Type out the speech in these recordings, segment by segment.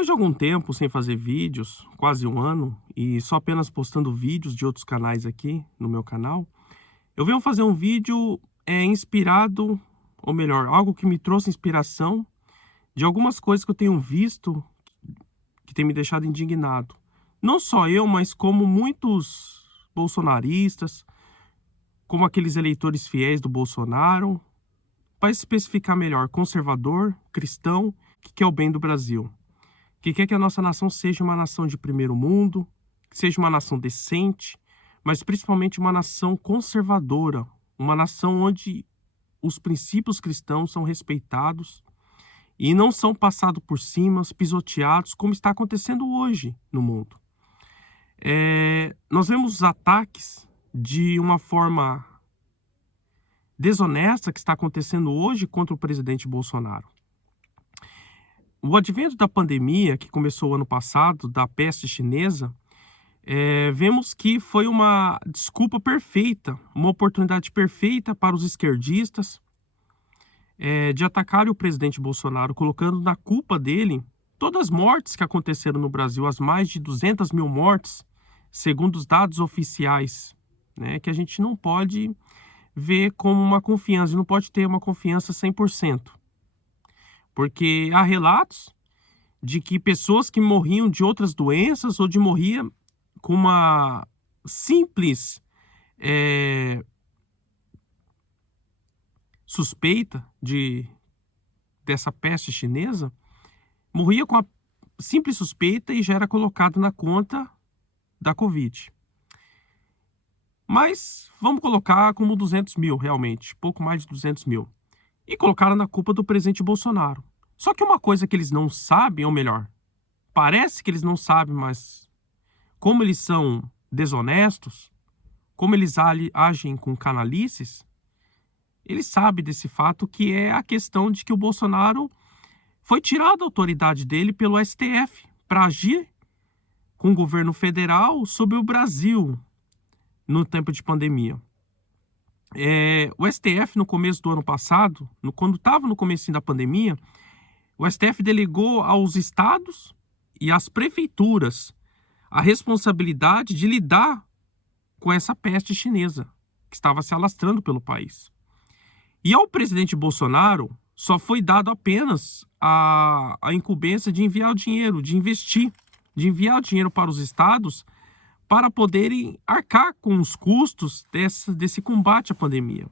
Depois de algum tempo sem fazer vídeos, quase um ano, e só apenas postando vídeos de outros canais aqui no meu canal, eu venho fazer um vídeo inspirado, ou melhor, algo que me trouxe inspiração de algumas coisas que eu tenho visto que tem me deixado indignado. Não só eu, mas como muitos bolsonaristas, como aqueles eleitores fiéis do Bolsonaro, para especificar melhor, conservador, cristão, que quer o bem do Brasil, que quer que a nossa nação seja uma nação de primeiro mundo, que seja uma nação decente, mas principalmente uma nação conservadora, uma nação onde os princípios cristãos são respeitados e não são passados por cima, pisoteados, como está acontecendo hoje no mundo. Nós vemos os ataques de uma forma desonesta que está acontecendo hoje contra o presidente Bolsonaro. O advento da pandemia, que começou ano passado, da peste chinesa, vemos que foi uma desculpa perfeita, uma oportunidade perfeita para os esquerdistas de atacarem o presidente Bolsonaro, colocando na culpa dele todas as mortes que aconteceram no Brasil, as mais de 200 mil mortes, segundo os dados oficiais, que a gente não pode ver como uma confiança, não pode ter uma confiança 100%. Porque há relatos de que pessoas que morriam de outras doenças ou de morriam com uma simples suspeita dessa peste chinesa, morria com a simples suspeita e já era colocado na conta da Covid. Mas vamos colocar como 200 mil realmente, pouco mais de 200 mil. E colocaram na culpa do presidente Bolsonaro. Só que uma coisa que eles não sabem, ou melhor, parece que eles não sabem, mas como eles são desonestos, como eles agem com canalices, eles sabem desse fato, que é a questão de que o Bolsonaro foi tirado a autoridade dele pelo STF para agir com o governo federal sobre o Brasil no tempo de pandemia. O STF, no começo do ano passado, quando estava no começo da pandemia, o STF delegou aos estados e às prefeituras a responsabilidade de lidar com essa peste chinesa que estava se alastrando pelo país. E ao presidente Bolsonaro só foi dado apenas a incumbência de enviar o dinheiro, de investir, de enviar o dinheiro para os estados para poderem arcar com os custos desse combate à pandemia.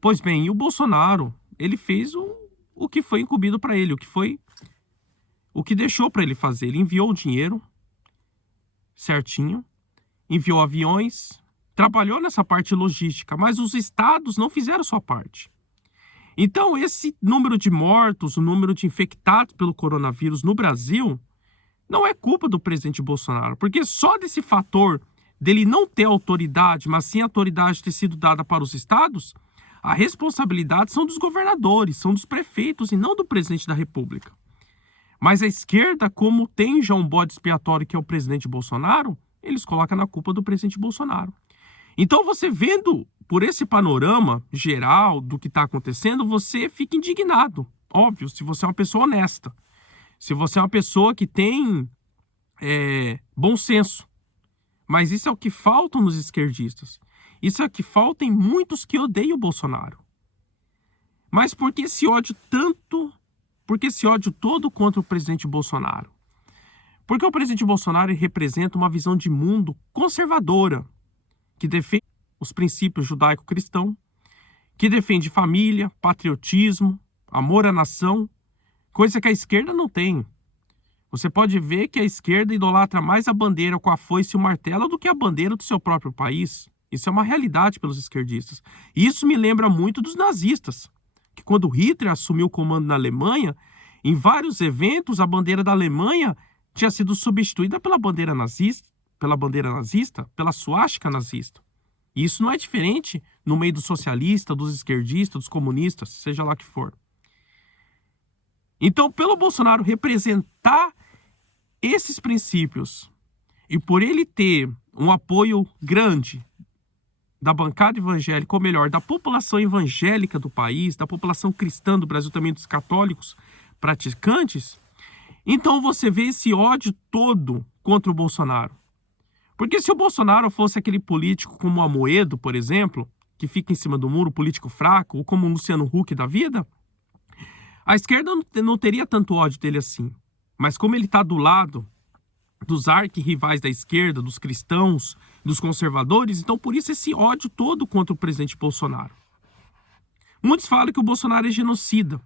Pois bem, e o Bolsonaro, ele fez o que foi incumbido para ele, o que deixou para ele fazer. Ele enviou o dinheiro certinho, enviou aviões, trabalhou nessa parte logística, mas os estados não fizeram sua parte. Então, esse número de mortos, o número de infectados pelo coronavírus no Brasil, não é culpa do presidente Bolsonaro, porque só desse fator dele não ter autoridade, mas sim a autoridade ter sido dada para os estados, a responsabilidade são dos governadores, são dos prefeitos e não do presidente da República. Mas a esquerda, como tem já um bode expiatório que é o presidente Bolsonaro, eles colocam na culpa do presidente Bolsonaro. Então, você vendo por esse panorama geral do que está acontecendo, você fica indignado. Óbvio, se você é uma pessoa honesta. Se você é uma pessoa que tem bom senso. Mas isso é o que falta nos esquerdistas. Isso é o que falta em muitos que odeiam o Bolsonaro. Mas por que esse ódio tanto? Por que esse ódio todo contra o presidente Bolsonaro? Porque o presidente Bolsonaro representa uma visão de mundo conservadora, que defende os princípios judaico-cristãos, que defende família, patriotismo, amor à nação, coisa que a esquerda não tem. Você pode ver que a esquerda idolatra mais a bandeira com a foice e o martelo do que a bandeira do seu próprio país. Isso é uma realidade pelos esquerdistas. E isso me lembra muito dos nazistas, que quando Hitler assumiu o comando na Alemanha, em vários eventos a bandeira da Alemanha tinha sido substituída pela bandeira nazista, pela suástica nazista. E isso não é diferente no meio dos socialistas, dos esquerdistas, dos comunistas, seja lá que for. Então, pelo Bolsonaro representar esses princípios e por ele ter um apoio grande da bancada evangélica, ou melhor, da população evangélica do país, da população cristã do Brasil, também dos católicos praticantes, Então você vê esse ódio todo contra o Bolsonaro. Porque se o Bolsonaro fosse aquele político como o Amoedo, por exemplo, que fica em cima do muro, político fraco, ou como o Luciano Huck da vida, a esquerda não teria tanto ódio dele assim. Mas como ele está do lado dos arquirrivais da esquerda, dos cristãos, dos conservadores, então por isso esse ódio todo contra o presidente Bolsonaro. Muitos falam que o Bolsonaro é genocida,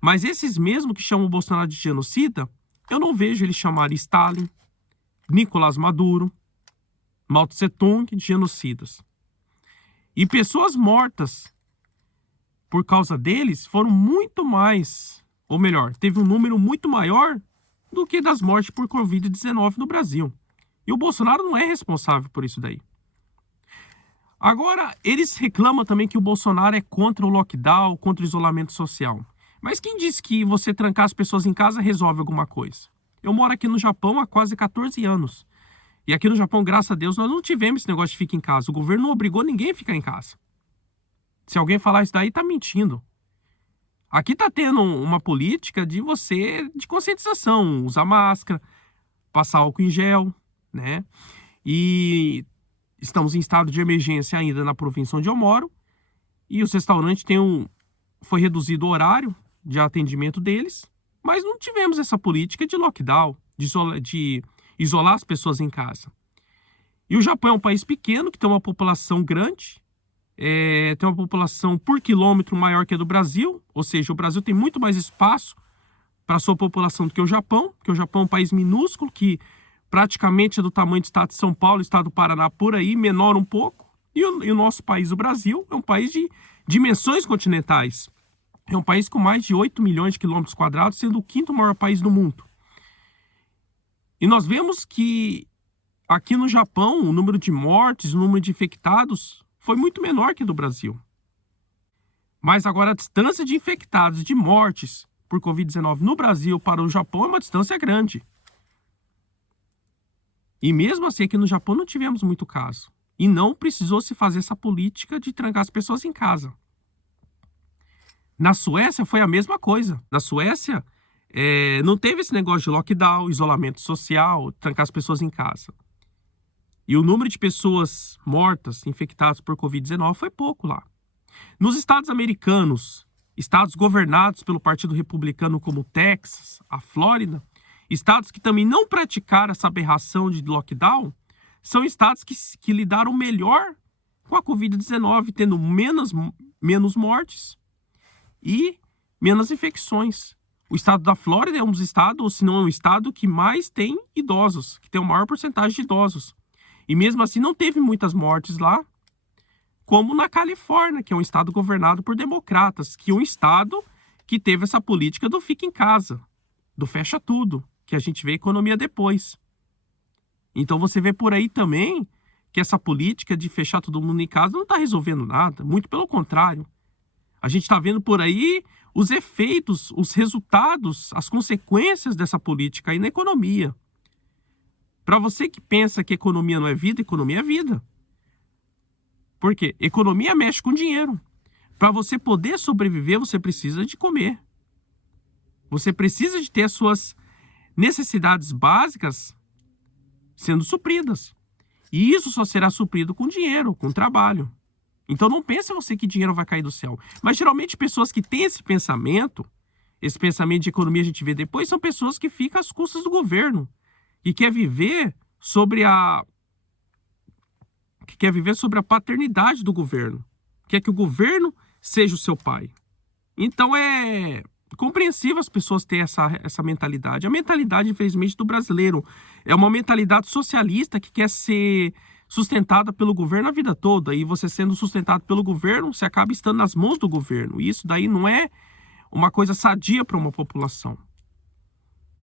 mas esses mesmos que chamam o Bolsonaro de genocida, eu não vejo eles chamarem Stalin, Nicolás Maduro, Mao Tse Tung de genocidas. E pessoas mortas por causa deles foram muito mais, ou melhor, teve um número muito maior do que das mortes por Covid-19 no Brasil. E o Bolsonaro não é responsável por isso daí. Agora, eles reclamam também que o Bolsonaro é contra o lockdown, contra o isolamento social. Mas quem disse que você trancar as pessoas em casa resolve alguma coisa? Eu moro aqui no Japão há quase 14 anos. E aqui no Japão, graças a Deus, nós não tivemos esse negócio de ficar em casa. O governo não obrigou ninguém a ficar em casa. Se alguém falar isso daí, tá mentindo. Aqui tá tendo uma política de conscientização, usar máscara, passar álcool em gel, né? E estamos em estado de emergência ainda na província onde eu moro. E os restaurantes foi reduzido o horário de atendimento deles, mas não tivemos essa política de lockdown, de isolar as pessoas em casa. E o Japão é um país pequeno, que tem uma população grande, tem uma população por quilômetro maior que a do Brasil, ou seja, o Brasil tem muito mais espaço para a sua população do que o Japão, porque o Japão é um país minúsculo, que praticamente é do tamanho do estado de São Paulo, estado do Paraná, por aí, menor um pouco. E o nosso país, o Brasil, é um país de dimensões continentais. É um país com mais de 8 milhões de quilômetros quadrados, sendo o quinto maior país do mundo. E nós vemos que aqui no Japão, o número de mortes, o número de infectados foi muito menor que do Brasil. Mas agora a distância de infectados, de mortes por Covid-19 no Brasil para o Japão é uma distância grande. E mesmo assim, aqui no Japão não tivemos muito caso. E não precisou se fazer essa política de trancar as pessoas em casa. Na Suécia foi a mesma coisa. Na Suécia, não teve esse negócio de lockdown, isolamento social, trancar as pessoas em casa. E o número de pessoas mortas, infectadas por Covid-19 foi pouco lá. Nos estados americanos, estados governados pelo Partido Republicano como o Texas, a Flórida, estados que também não praticaram essa aberração de lockdown, são estados que lidaram melhor com a Covid-19, tendo menos mortes e menos infecções. O estado da Flórida é um dos estados, ou se não é o estado que mais tem idosos, que tem a maior porcentagem de idosos. E mesmo assim não teve muitas mortes lá, como na Califórnia, que é um estado governado por democratas, que é um estado que teve essa política do fica em casa, do fecha tudo, que a gente vê a economia depois. Então você vê por aí também que essa política de fechar todo mundo em casa não está resolvendo nada, muito pelo contrário. A gente está vendo por aí os efeitos, os resultados, as consequências dessa política aí na economia. Para você que pensa que economia não é vida, economia é vida. Por quê? Economia mexe com dinheiro. Para você poder sobreviver, você precisa de comer. Você precisa de ter as suas necessidades básicas sendo supridas. E isso só será suprido com dinheiro, com trabalho. Então não pense você que dinheiro vai cair do céu. Mas geralmente pessoas que têm esse pensamento de economia a gente vê depois, são pessoas que ficam às custas do governo. E quer viver sobre a paternidade do governo. Quer que o governo seja o seu pai. Então é compreensível as pessoas terem essa mentalidade. A mentalidade, infelizmente, do brasileiro é uma mentalidade socialista que quer ser sustentada pelo governo a vida toda. E você sendo sustentado pelo governo, você acaba estando nas mãos do governo. E isso daí não é uma coisa sadia para uma população.